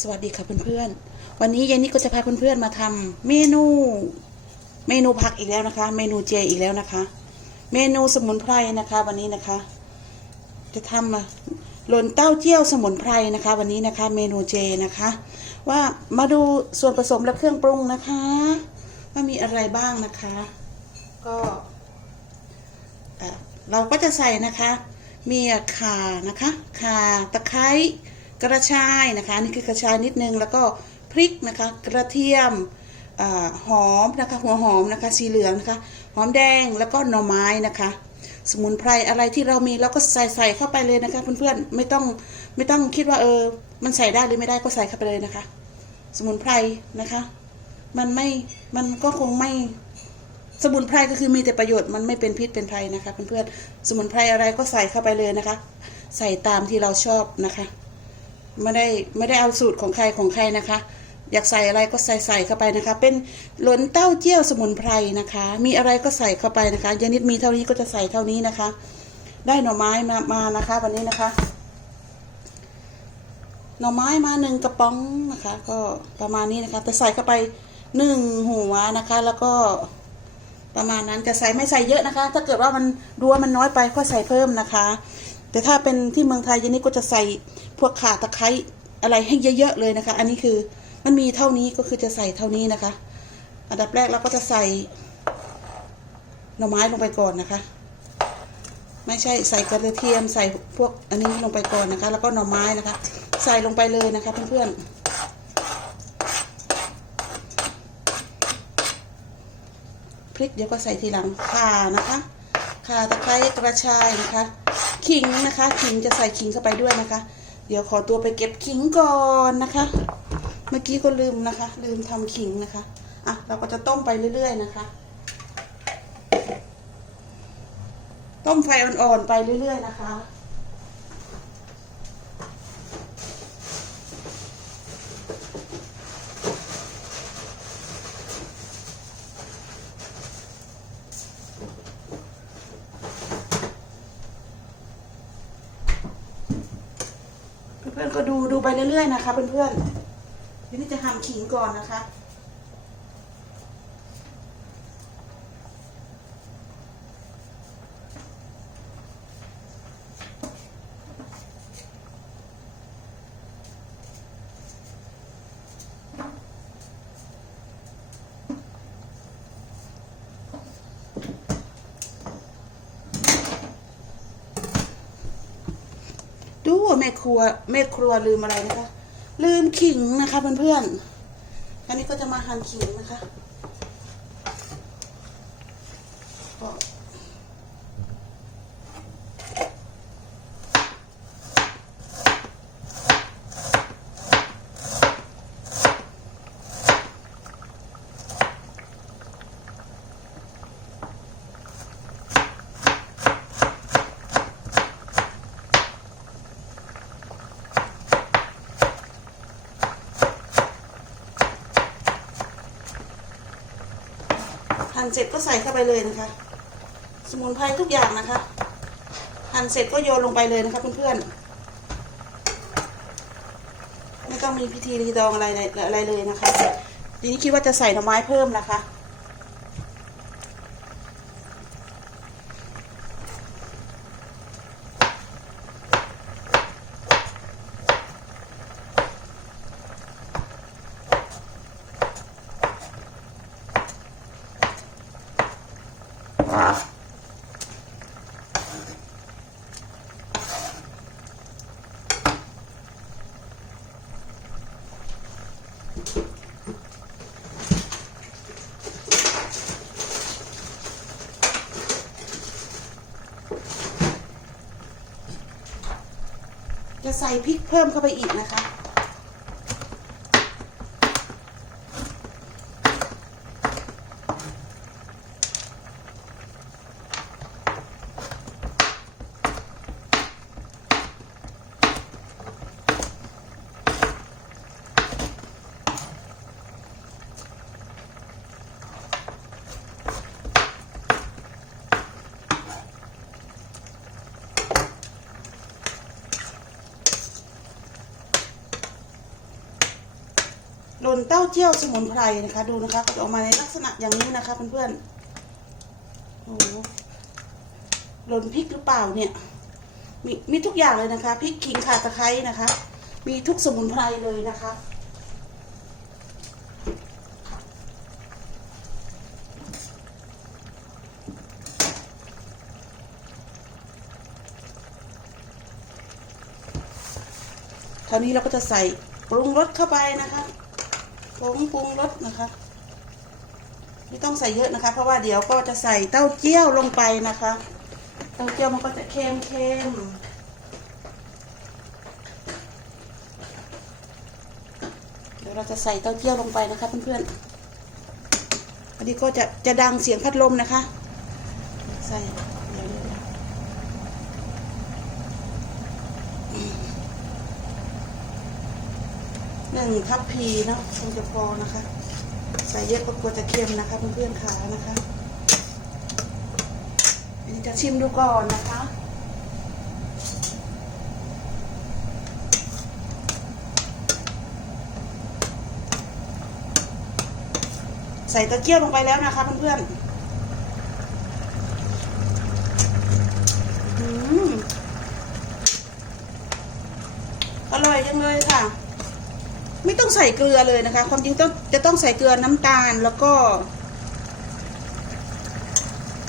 สวัสดีค่ะเพื่อนๆ วันนี้ยายนี่ก็จะพาเพื่อนๆมาทำเมนูเมนูผักอีกแล้วนะคะ เมนูเจอีกแล้วนะคะ เมนูสมุนไพรนะคะ วันนี้นะคะ จะทำมาหล่นเต้าเจี้ยวสมุนไพรนะคะ วันนี้นะคะ เมนูเจนะคะ ว่ามาดูส่วนผสมและเครื่องปรุงนะคะ ว่ามีอะไรบ้างนะคะ ก็เอ่อเราก็จะใส่นะคะ มีข่านะคะข่าตะไคร้ กระชายนะคะนี่คือกระชายนิดนึงแล้วก็พริกนะคะ กระเทียมอหอมนะคะหัวหอมนะคะสีเหลืองนะคะหอมแดงแล้วก็หน่อไม้นะคะ สมุนไพรอะไรที่เรามีเราก็ใส่ใส่เข้าไปเลยนะคะ เพื่อนๆไม่ต้องไม่ต้องคิดว่าเออ มันใส่ได้หรือไม่ได้ก็ใส่เข้าไปเลยนะคะ สมุนไพรนะคะ มันไม่มันก็คงไม่สมุนไพรก็คือมีแต่ประโยชน์มันไม่เป็นพิษเป็นภัยนะคะเพื่อนๆสมุนไพรอะไรก็ใส่เข้าไปเลยนะคะ ใส่ตามที่เราชอบนะคะ ไม่ได้ไม่ได้เอาสูตรของใครของใครนะคะ อยากใส่อะไรก็ใส่ใส่เข้าไปนะคะ เป็นหลนเต้าเจี้ยวสมุนไพรนะคะ มีอะไรก็ใส่เข้าไปนะคะยานิดมีเท่านี้ก็จะใส่เท่านี้นะคะ ได้หน่อไม้มามานะคะ วันนี้นะคะ หน่อไม้มาหนึ่งกระป๋องนะคะ ก็ประมาณนี้นะคะแต่ใส่เข้าไปหนึ่งหัวนะคะ แล้วก็ประมาณนั้นจะใส่ไม่ใส่เยอะนะคะ ถ้าเกิดว่ามันดูว่ามันน้อยไปก็ใส่เพิ่มนะคะ แต่ถ้าเป็นที่เมืองไทยยันนี่ก็จะใส่พวกข่าตะไคร้อะไรให้เยอะๆเลยนะคะ อันนี้คือมันมีเท่านี้ก็คือจะใส่เท่านี้นะคะ อันดับแรกเราก็จะใส่หน่อไม้ลงไปก่อนนะคะ ไม่ใช่ใส่กระเทียมใส่พวกอันนี้ลงไปก่อนนะคะ แล้วก็หน่อไม้นะคะ ใส่ลงไปเลยนะคะเพื่อนๆพริกเดี๋ยวก็ใส่ทีหลังข่านะคะข่าตะไคร้กระชายนะคะ ขิงนะคะ ขิงจะใส่ขิงเข้าไปด้วยนะคะ เดี๋ยวขอตัวไปเก็บขิงก่อนนะคะ เมื่อกี้ก็ลืมนะคะ ลืมทำขิงนะคะอะเราก็จะต้มไปเรื่อย ๆ นะคะ ต้มไฟอ่อนๆไปเรื่อย ๆ นะคะ อนๆก็ดูดูไปเรื่อยๆนะคะเพื่อนๆเดี๋ยวนี่จะหั่นขิงก่อนนะคะ แม่ครัวแม่ครัวลืมอะไรนะคะ ลืมขิงนะคะเพื่อนๆอันนี้ก็จะมาหั่นขิงนะคะ นเสร็จก็ใส่เข้าไปเลยนะคะ สมุนไพรทุกอย่างนะคะหั่นเสร็จก็โยนลงไปเลยนะคะเพื่อนๆไม่ต้องมีพิธีรีดองอะไรอะไรเลยนะคะทีนี้คิดว่าจะใส่หน่อไม้เพิ่มนะคะ จะใส่พริกเพิ่มเข้าไปอีกนะคะ หล่นเต้าเจี้ยวสมุนไพรนะคะ ดูนะคะก็จะออกมาในลักษณะอย่างนี้นะคะเพื่อนๆโอ้โหหล่นพริกหรือเปล่าเนี่ย มีมีทุกอย่างเลยนะคะพริกขิงข่าตะไคร้นะคะ มีทุกสมุนไพรเลยนะคะคราวนี้เราก็จะใส่ปรุงรสเข้าไปนะคะ ผงปรุงรสนะคะ ไม่ต้องใส่เยอะนะคะ เพราะว่าเดี๋ยวก็จะใส่เต้าเจี้ยวลงไปนะคะ เต้าเจี้ยวมันก็จะเค็มเค็มเดี๋ยวเราจะใส่เต้าเจี้ยวลงไปนะคะเพื่อนๆอันนี้ก็จะจะดังเสียงพัดลมนะคะ ใส่เดี๋ยวนี้ หนึ่งทัพพีเนาะคงจะพอนะคะ ใส่เยอะก็กลัวจะเค็มนะคะเพื่อนๆขานะคะอันนี้จะชิมดูก่อนนะคะใส่ตะเกียวลงไปแล้วนะคะเพื่อนๆอืมอร่อยจังเลยค่ะ ต้องใส่เกลือเลยนะคะ ความจริงต้องจะต้องใส่เกลือน้ำตาลแล้วก็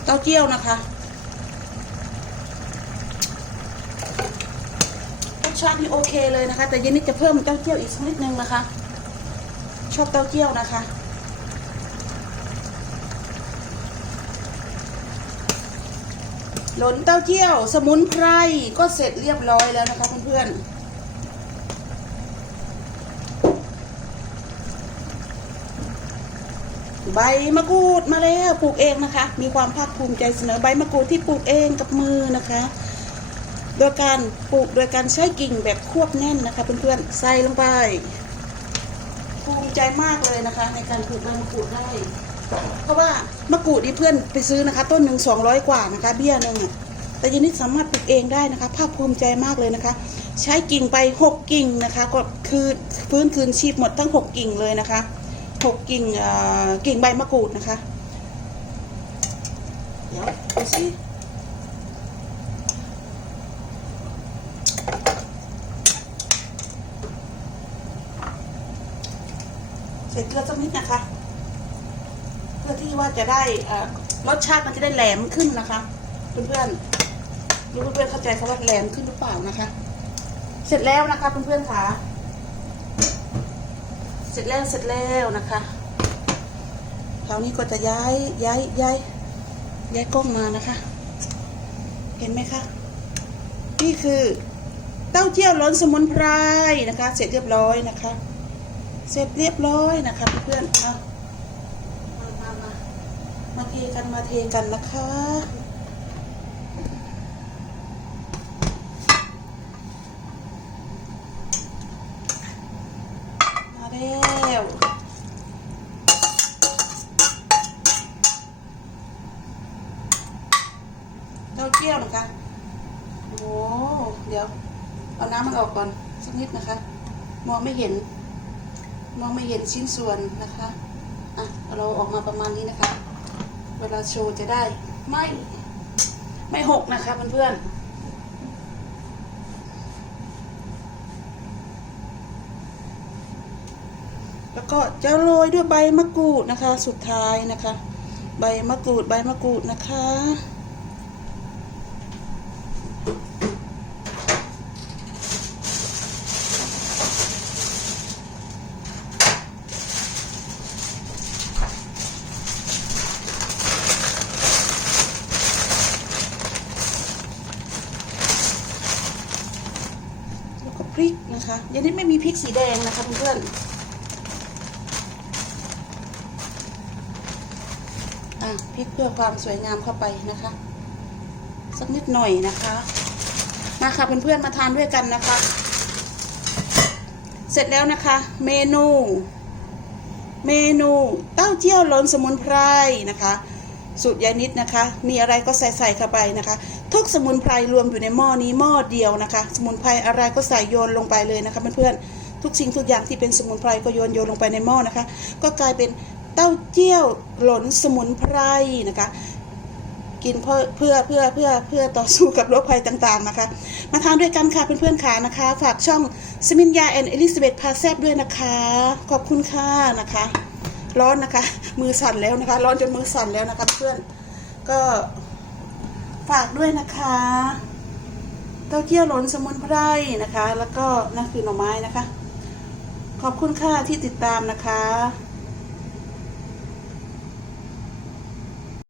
เต้าเจี้ยวนะคะรสชาตินี่โอเคเลยนะคะ แต่เย็นนี้จะเพิ่มเต้าเจี้ยวอีกสักนิดนึงนะคะ ชอบเต้าเจี้ยวนะคะหลนเต้าเจี้ยว สมุนไพรก็เสร็จเรียบร้อยแล้วนะคะเพื่อนๆ ใบมะกรูดมาแล้วปลูกเองนะคะ มีความภาคภูมิใจเสนอใบมะกรูดที่ปลูกเองกับมือนะคะ โดยการปลูกโดยการใช้กิ่งแบบควบแน่นนะคะ เพื่อนๆใส่ลงไป ภูมิใจมากเลยนะคะ ในการปลูกใบมะกรูดได้ เพราะว่ามะกรูดนี่เพื่อนไปซื้อนะคะ ต้นหนึ่งสองร้อยกว่านะคะ เบี้ยหนึ่งแต่ยันนี้สามารถปลูกเองได้นะคะ ภาคภูมิใจมากเลยนะคะ ใช้กิ่งไปหกกิ่งนะคะ ก็คือพื้นคืนชีพหมดทั้งหกกิ่งเลยนะคะ หกกิ่งกิ่งใบมะกรูดนะคะ เดี๋ยวดูสิใส่เกลือสักนิดนะคะ เพื่อที่ว่าจะได้อ่อรสชาติมันจะได้แหลมขึ้นนะคะ เพื่อนๆรู้เพื่อนๆเข้าใจคำว่าแหลมขึ้นหรือเปล่านะคะ เสร็จแล้วนะคะเพื่อนๆค่ะ เสร็จแล้วเสร็จแล้วนะคะคราวนี้ก็จะย้ายย้ายย้ายย้ายกล้องมานะคะ เห็นไหมคะ นี่คือเต้าเจี้ยวล้นสมุนไพรนะคะ เสร็จเรียบร้อยนะคะ เสร็จเรียบร้อยนะคะเพื่อนๆมามามามาเทกันมาเทกันนะคะ มาแล้ว เต้าเจี้ยวนะคะ โอ้ เดี๋ยว เอาน้ำมันออกก่อน สักนิดนะคะ มองไม่เห็น มองไม่เห็นชิ้นส่วนนะคะ อะ เราออกมาประมาณนี้นะคะ เวลาโชว์จะได้ ไม่ ไม่หกนะคะเพื่อนๆแล้วก็จะโรยด้วยใบมะกรูดนะคะ สุดท้ายนะคะ ใบมะกรูดใบมะกรูดนะคะ แล้วก็พริก นะคะยันนี้ไม่มีพริกสีแดงนะคะเพื่อนๆอะพริกเพื่อความสวยงามเข้าไปนะคะ สักนิดหน่อยนะคะ มาค่ะเพื่อนๆมาทานด้วยกันนะคะ เสร็จแล้วนะคะ เมนู เมนูเต้าเจี้ยวล้นสมุนไพรนะคะ สูตรยานิดนะคะ มีอะไรก็ใส่ใส่เข้าไปนะคะ กสมุนไพรรวมอยู่ในหม้อนี้หม้อเดียวนะคะ สมุนไพรอะไรก็ใส่โยนลงไปเลยนะคะเพื่อนๆทุกสิ่งทุกอย่างที่เป็นสมุนไพรก็โยนโยนลงไปในหม้อนะคะ ก็กลายเป็นเต้าเจี้ยวหลนสมุนไพรนะคะ กินเพื่อเพื่อเพื่อเพื่อเพื่อต่อสู้กับโรคภัยต่างๆนะคะ มาทานด้วยกันค่ะเพื่อนๆค่ะนะคะ ฝากช่องสมินยาแอนเอลิซาเบธพาแซบด้วยนะคะ ขอบคุณค่ะนะคะ ร้อนนะคะ มือสั่นแล้วนะคะ ร้อนจนมือสั่นแล้วนะคะเพื่อนก็ ฝากด้วยนะคะเต้าเจี้ยวหลนสมุนไพรนะคะ แล้วก็นั่นคือหน่อไม้นะคะ ขอบคุณค่ะที่ติดตามนะคะ